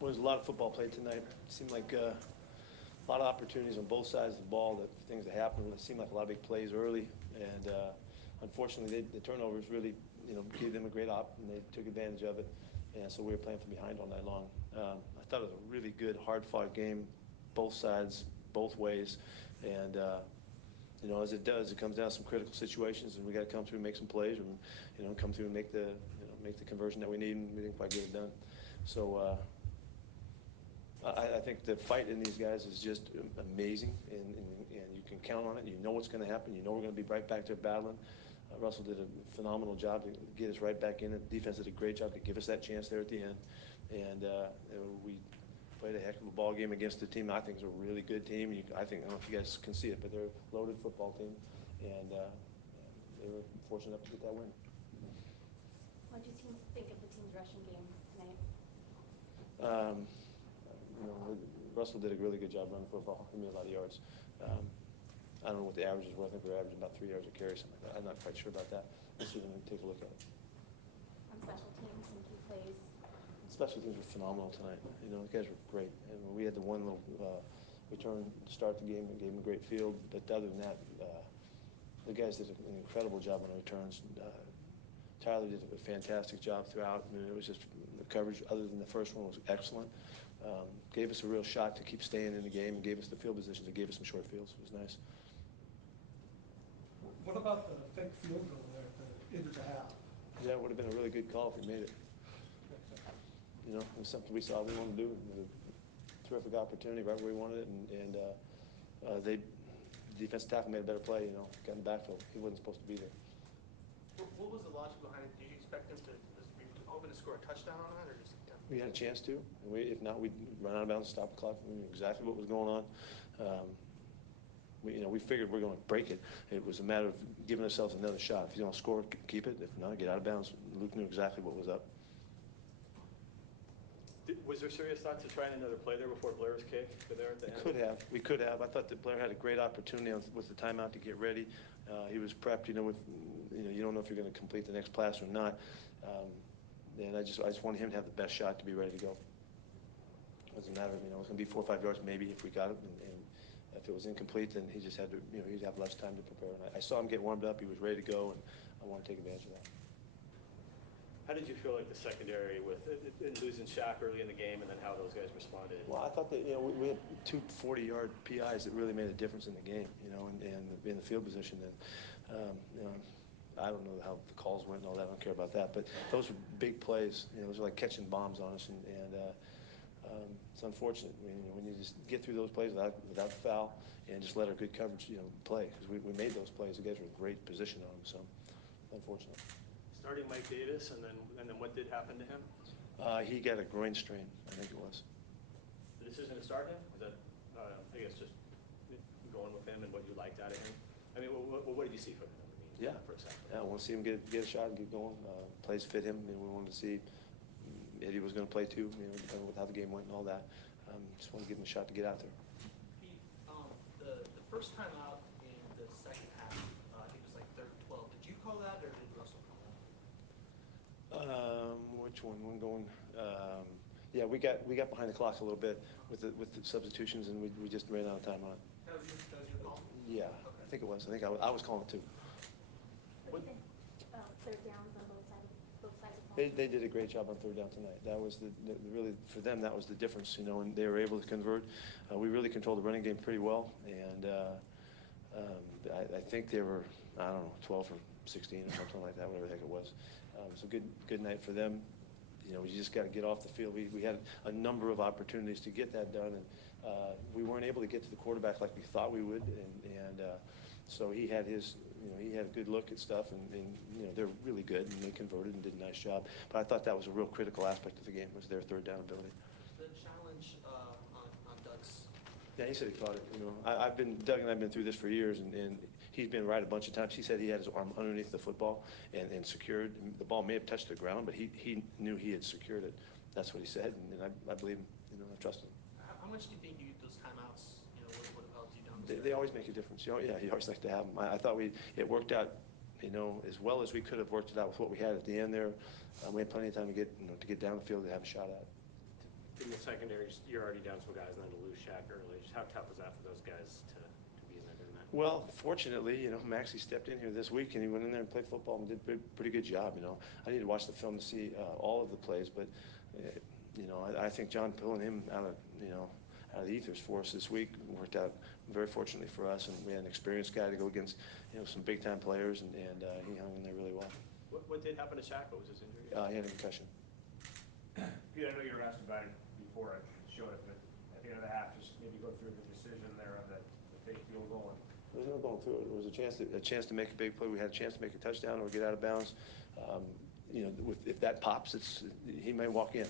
Well, there's a lot of football played tonight. It seemed like a lot of opportunities on both sides of the ball, that things that happened. It seemed like a lot of big plays early, and unfortunately, the turnovers really, gave them a great op, and they took advantage of it. And so we were playing from behind all night long. I thought it was a really good, hard-fought game, both sides, both ways, and as it does, it comes down to some critical situations, and we got to come through and make some plays, and come through and make the conversion that we need, and we didn't quite get it done. So. I think the fight in these guys is just amazing, and you can count on it. You know what's going to happen. You know we're going to be right back there battling. Russell did a phenomenal job to get us right back in it. Defense did a great job to give us that chance there at the end. And we played a heck of a ball game against a team I think is a really good team. I don't know if you guys can see it, but they're a loaded football team. And they were fortunate enough to get that win. What did you think of the team's rushing game tonight? Russell did a really good job running football. He made a lot of yards. I don't know what the averages were. I think we were averaging about 3 yards a carry, something like that. I'm not quite sure about that. Let's see if we can take a look at it. On special teams and key plays. Special teams were phenomenal tonight. The guys were great. And we had the one little return to start the game that gave them a great field. But other than that, the guys did an incredible job on the returns. Tyler did a fantastic job throughout. It was just the coverage, other than the first one, was excellent. Gave us a real shot to keep staying in the game, and gave us the field positions and gave us some short fields. It was nice. What about the fake field goal there at the end of the half? Yeah, it would have been a really good call if we made it. It was something we saw we wanted to do. It was a terrific opportunity right where we wanted it, and the defensive tackle made a better play, got in the backfield. He wasn't supposed to be there. What was the logic behind it? Did you expect them to hoping to score a touchdown on that, or just? We had a chance to. If not, we'd run out of bounds, stop the clock. We knew exactly what was going on. We figured we're going to break it. It was a matter of giving ourselves another shot. If you don't score, keep it. If not, get out of bounds. Luke knew exactly what was up. Was there serious thought to trying another play there before Blair's kick there at the end? We could have. I thought that Blair had a great opportunity with the timeout to get ready. He was prepped. You don't know if you're going to complete the next pass or not. And I just wanted him to have the best shot to be ready to go. It doesn't matter. It was going to be 4 or 5 yards maybe if we got it. And if it was incomplete, then he just had to, he'd have less time to prepare. And I saw him get warmed up. He was ready to go, and I want to take advantage of that. How did you feel like the secondary with losing Shaq early in the game, and then how those guys responded? Well, I thought that we had 2 40-yard PIs that really made a difference in the game, and in the field position. And I don't know how the calls went and all that. I don't care about that. But those were big plays. Those are like catching bombs on us, and it's unfortunate when you just get through those plays without foul and just let our good coverage play, because we made those plays. The guys were in great position on them, so unfortunate. Starting Mike Davis, and then what did happen to him? He got a groin strain, I think it was. The decision to start him, was that, I guess, just going with him and what you liked out of him? I mean, what did you see from him? First half? Yeah, I want to see him get a shot and get going. Plays fit him, and we wanted to see Eddie was going to play too, with how the game went and all that. Just want to give him a shot to get out there. Pete, the first time out in the second half, I think it was like 3rd and 12. Did you call that, or did Russell call that? Which one? One going. Yeah, we got behind the clock a little bit with the substitutions, and we just ran out of time on it. That was your call? Yeah, okay. I think it was. I think I was calling it too. What do you think about third downs on both sides of the ball? They did a great job on third down tonight. That was really, for them, that was the difference, and they were able to convert. We really controlled the running game pretty well, and I think they were, I don't know, 12 or 16 or something like that, whatever the heck it was. So good night for them. You just got to get off the field. We had a number of opportunities to get that done, and we weren't able to get to the quarterback like we thought we would, and so he had a good look at stuff, and they're really good, and they converted and did a nice job. But I thought that was a real critical aspect of the game, was their third down ability. The challenge on Doug's. Yeah, he said he caught it. Doug and I've been through this for years, and he's been right a bunch of times. He said he had his arm underneath the football and secured. The ball may have touched the ground, but he knew he had secured it. That's what he said, and I believe him. I trust him. How much do you think those timeouts, would have helped you down? They always make a difference. Yeah, you always like to have them. I thought it worked out, as well as we could have worked it out with what we had at the end there. We had plenty of time to get down the field to have a shot at it. in the secondary, you're already down some guys, and then to lose Shaq early. Just how tough was that for those guys to be in there doing that? Well, fortunately, Maxie stepped in here this week and he went in there and played football and did a pretty good job. I need to watch the film to see all of the plays, but I think John pulling him out of the ethers for us this week worked out very fortunately for us, and we had an experienced guy to go against some big time players, and he hung in there really well. What did happen to Shaq? What was his injury? He had a concussion. Pete, I know you were asked about it before I showed it, but at the end of the half, just maybe go through the decision there on the fake field goal. There was no going through it. It was a chance to make a big play. We had a chance to make a touchdown or get out of bounds. If that pops, he may walk in.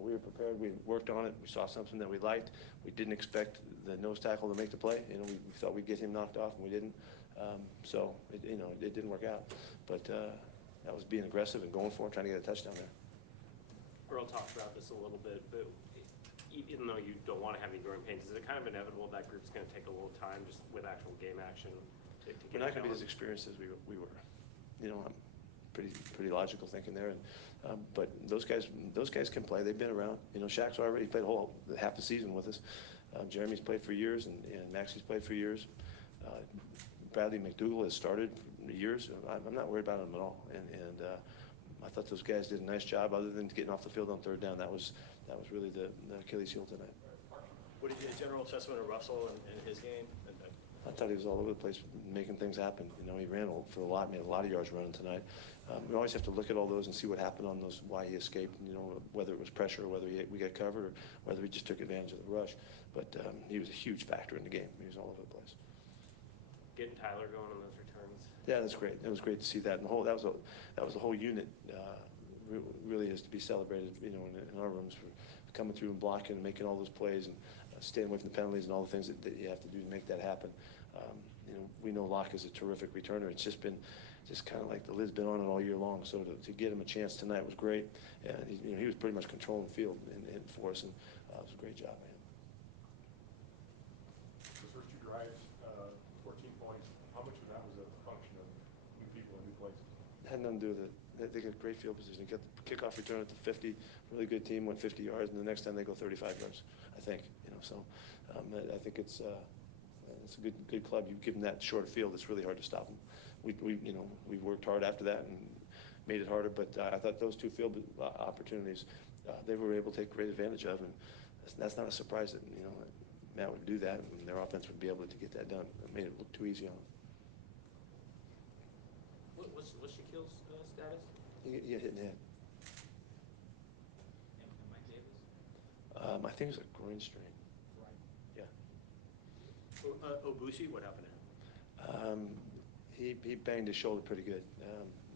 We were prepared. We worked on it. We saw something that we liked. We didn't expect the nose tackle to make the play. We thought we'd get him knocked off, and we didn't. So it didn't work out. But that was being aggressive and going for it, trying to get a touchdown there. Earl talked about this a little bit, but even though you don't want to have any growing pains, is it kind of inevitable that group's going to take a little time just with actual game action to get We're not going to be going? as experienced as we were. I'm pretty logical thinking there, but those guys can play. They've been around. Shaq's already played half the season with us. Jeremy's played for years, and Maxie's played for years. Bradley McDougal has started for years. I'm not worried about him at all, and I thought those guys did a nice job. Other than getting off the field on third down, that was really the Achilles heel tonight. What did you general assessment of Russell and his game? I thought he was all over the place making things happen. He ran for a lot, made a lot of yards running tonight. We always have to look at all those and see what happened on those, why he escaped, whether it was pressure, or whether we got covered, or whether he just took advantage of the rush. But he was a huge factor in the game. He was all over the place. Getting Tyler going on those returns. Yeah, that's great. It was great to see that. And that was a whole unit. Really is to be celebrated, in our rooms for coming through and blocking and making all those plays and staying away from the penalties and all the things that you have to do to make that happen. We know Locke is a terrific returner. It's just kind of like the lid's been on it all year long. So to get him a chance tonight was great. And he was pretty much controlling the field for us, and it was a great job, man. Those first two drives, 14 points, how much of that was a function of new people and new places? It had nothing to do with it. They got great field position. Got the kickoff return at the 50. Really good team, went 50 yards, and the next time they go 35 yards, I think. So I think it's a good club. You give them that short field, it's really hard to stop them. We worked hard after that and made it harder, but I thought those two field opportunities they were able to take great advantage of, and that's not a surprise that Matt would do that, and their offense would be able to get that done. It made it look too easy on them. What's Shaquille's status? He got hit in the head. And Mike Davis? I think it was a groin strain. Right. Yeah. Obusi, what happened to him? He banged his shoulder pretty good.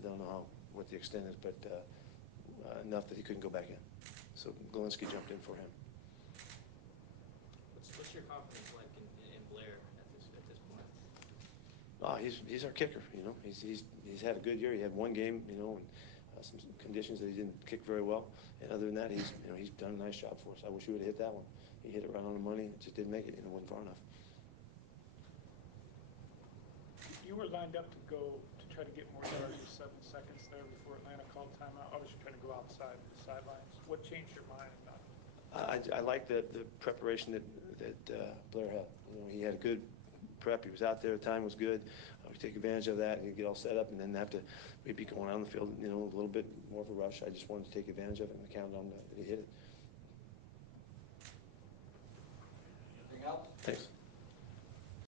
Don't know what the extent is, but enough that he couldn't go back in. So Galinsky jumped in for him. What's your confidence like in Blair at this point? He's our kicker. He's had a good year. He had one game, and some conditions that he didn't kick very well. And other than that, he's done a nice job for us. I wish he would have hit that one. He hit it right on the money. It just didn't make it. It wasn't far enough. You were lined up to go to try to get more yards with 7 seconds there before Atlanta called timeout. Obviously, trying to go outside the sidelines. What changed your mind? I like the preparation that Blair had. He had a good prep. He was out there. The time was good. We take advantage of that. He'd get all set up, and then have to maybe going on the field, a little bit more of a rush. I just wanted to take advantage of it and count on that he hit it.